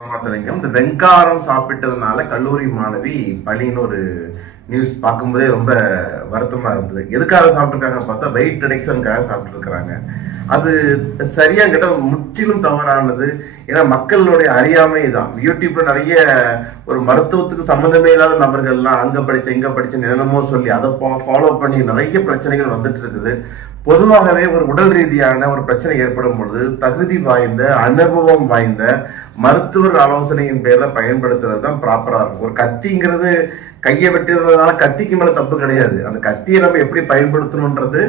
பரமாத்தலிங்கம் இந்த வெங்காரம் சாப்பிட்டதுனால கல்லூரி மாணவி பலின்னு ஒரு நியூஸ் பார்க்கும்போதே ரொம்ப வருத்தமா இருந்தது. எதுக்காக சாப்பிட்டுருக்காங்க பார்த்தா வெயிட் ரிடக்ஷனுக்காக சாப்பிட்டு இருக்கிறாங்க. அது சரியா கேட்ட முற்றிலும் தவறானது. ஏன்னா மக்களுடைய அறியாமை தான். யூடியூப்ல நிறைய ஒரு மருத்துவத்துக்கு சம்மந்தமே இல்லாத நபர்கள்லாம் அங்க படிச்ச இங்க படிச்ச என்னமோ சொல்லி அதை ஃபாலோ பண்ணி நிறைய பிரச்சனைகள் வந்துட்டு இருக்குது. பொதுவாகவே ஒரு உடல் ரீதியான ஒரு பிரச்சனை ஏற்படும் பொழுது தகுதி வாய்ந்த அனுபவம் வாய்ந்த மருத்துவர் ஆலோசனையின் பேர்ல பயன்படுத்துறது தான் ப்ராப்பரா இருக்கும். ஒரு கத்திங்கிறது கையை வெட்டுறதுனால கத்திக்கு மேல தப்பு கிடையாது. அந்த கத்தியை நம்ம எப்படி பயன்படுத்தணும்ன்றது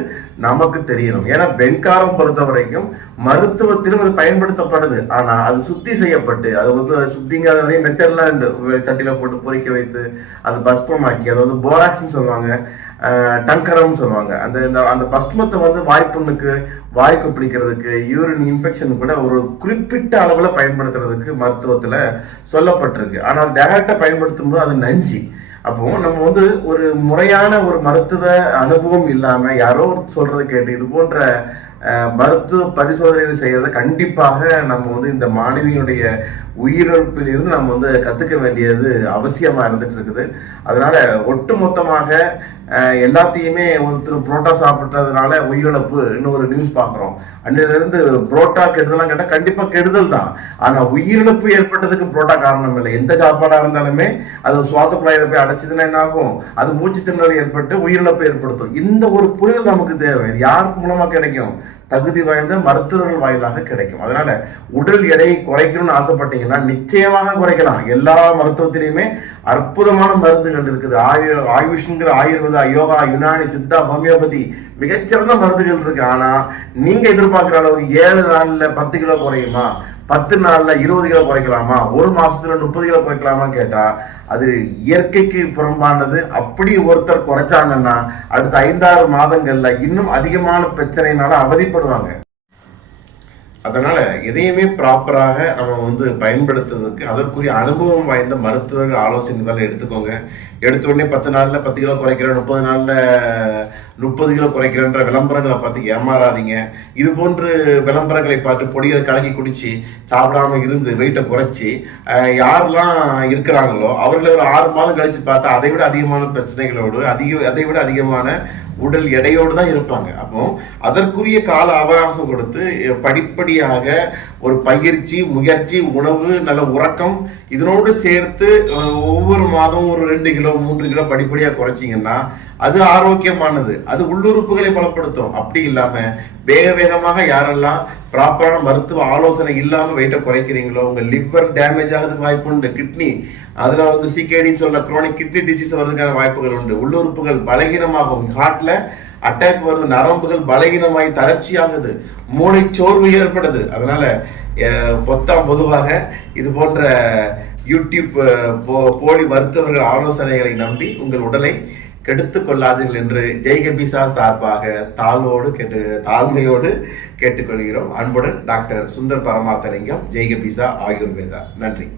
நமக்கு தெரியணும். ஏன்னா வெண்காரம் பொறுத்த வரைக்கும் மருத்துவத்திலும் அது பயன்படுத்தப்படுது. ஆனா அது சுத்தி செய்யப்பட்டு அது வந்து சுத்திங்க நிறைய மெத்தட்லாம் சட்டியில போட்டு பொறிக்க வைத்து அது பஸ்பமாக்கி அதை வந்து போராக்ஸ்ன்னு சொல்லுவாங்க, டங்கரம் சொல்லுவாங்க. அந்த பஸ்மத்தை வந்து வாய்ப்புண்ணுக்கு வாய்க்கு பிடிக்கிறதுக்கு யூரின் இன்ஃபெக்ஷன் கூட ஒரு குறிப்பிட்ட அளவுல பயன்படுத்துறதுக்கு மருத்துவத்துல சொல்லப்பட்டிருக்கு. ஆனா அது டைரக்டா பயன்படுத்தும் போது அது நஞ்சு. அப்போ நம்ம வந்து ஒரு முறையான ஒரு மருத்துவ அனுபவம் இல்லாம யாரோ சொல்றதை கேட்டு இது போன்ற மருத்துவ பரிசோதனைகள் செய்யறத கண்டிப்பாக நம்ம வந்து இந்த மாணவியினுடைய உயிரிழப்பில் இருந்து நம்ம வந்து கத்துக்க வேண்டியது அவசியமா இருந்துட்டு இருக்குது. அதனால ஒட்டு மொத்தமாக எல்லாத்தையுமே ஒருத்தர் புரோட்டா சாப்பிட்டதுனால உயிரிழப்பு இன்னொரு நியூஸ் பார்க்குறோம். அன்றிலிருந்து புரோட்டா கெடுதலாம் கேட்டால் கண்டிப்பா கெடுதல் தான். ஆனா உயிரிழப்பு ஏற்பட்டதுக்கு புரோட்டா காரணம் இல்லை. எந்த சாப்பாடா இருந்தாலுமே அது சுவாச குழாயில போய் அடைச்சதுன்னா என்ன ஆகும்? அது மூச்சு திணறல் ஏற்பட்டு உயிரிழப்பு ஏற்படுத்தும். இந்த ஒரு புரிதல் நமக்கு தேவை. யாருக்கு மூலமா கிடைக்கும்? தகுதி வாய்ந்த மருத்துவர்கள் வாயிலாக கிடைக்கும். அதனால உடல் எடையை குறைக்கணும்னு ஆசைப்பட்டீங்கன்னா நிச்சயமாக குறைக்கலாம். எல்லா மருத்துவத்திலையுமே அற்புதமான மருந்துகள் இருக்குது. ஆயுஷ்ங்கிற ஆயுர்வேதா, யோகா, யுனானி, சித்தா, ஹோமியோபதி மிகச்சிறந்த மருந்துகள் இருக்கு. ஆனா நீங்க எதிர்பார்க்கிற அளவுக்கு 7 நாள்ல 10 கிலோ குறையுமா, 10 நாள்ல 20 கிலோ குறைக்கலாமா, ஒரு மாசத்துல 30 கிலோ குறைக்கலாமா கேட்டா அது இயற்கைக்கு புறம்பானது. அப்படி ஒருத்தர் குறைச்சாங்கன்னா அடுத்த 5-6 மாதங்கள்ல இன்னும் அதிகமான பிரச்சனைனால அவதிப்படுவாங்க. அதனால எதையுமே ப்ராப்பராக நம்ம வந்து பயன்படுத்துறதுக்கு அதற்குரிய அனுபவம் வாய்ந்த மருத்துவர்கள் ஆலோசனைகளை எடுத்துக்கோங்க. எடுத்த உடனே 10 நாள்ல 10 கிலோ குறைக்கிறேன், 30 நாள்ல 30 கிலோ குறைக்கிறேன்ற விளம்பரங்களை பார்த்து ஏமாறாதீங்க. இது போன்று விளம்பரங்களை பார்த்து பொடியை கலக்கி குடிச்சு சாப்பிடாம இருந்து வெயிட்டை குறைச்சி யாரெல்லாம் இருக்கிறாங்களோ அவர்களை ஒரு 6 மாதம் கழிச்சு பார்த்தா அதை விட அதிகமான பிரச்சனைகளோடு அதை விட அதிகமான உடல் எடையோடு தான் இருப்பாங்க. அப்போ அதற்குரிய கால அவகாசம் கொடுத்து படிப்படியாக ஒரு பயிற்சி, முயற்சி, உணவு, நல்ல உறக்கம் இதனோடு சேர்த்து ஒவ்வொரு மாதம் ஒரு 2 கிலோ 3 கிலோ படிப்படியாக குறைச்சிங்கன்னா அது ஆரோக்கியமானது. அது உள்ளுறுப்புகளை பலப்படுத்தும். அப்படி இல்லாம வேகமாக யாரெல்லாம் ப்ராப்பரான மருத்துவ ஆலோசனை இல்லாம வெயிட்டை குறைக்கிறீங்களோ உங்க லிவர் டேமேஜ் ஆகிறதுக்கு வாய்ப்பு உண்டு. கிட்னி அதுல வந்து சிகேடின்னு சொல்ற குரோனிக் கிட்னி டிசீஸ் வர்றதுக்கான வாய்ப்புகள் உண்டு. உள்ளுறுப்புகள் பலகீனமாகும். ஹார்ட்ல அட்டாக் வருது, நரம்புகள் பலகீனமாகி தளர்ச்சி ஆகுது, மூளை சோர்வு ஏற்படுது. அதனால பொதுவாக இது போன்ற யூடியூப் போலி மருத்துவர்கள் ஆலோசனைகளை நம்பி உங்கள் உடலை கெடுத்து கொள்ளாதீர்கள் என்று ஜெய்கபிசா சார்பாக தாழ்மையோடு கேட்டுக்கொள்கிறோம். அன்புடன் டாக்டர் சுந்தர் பரமாத்தலிங்கம், ஜெய்கபிசா ஆயுர்வேதா. நன்றி.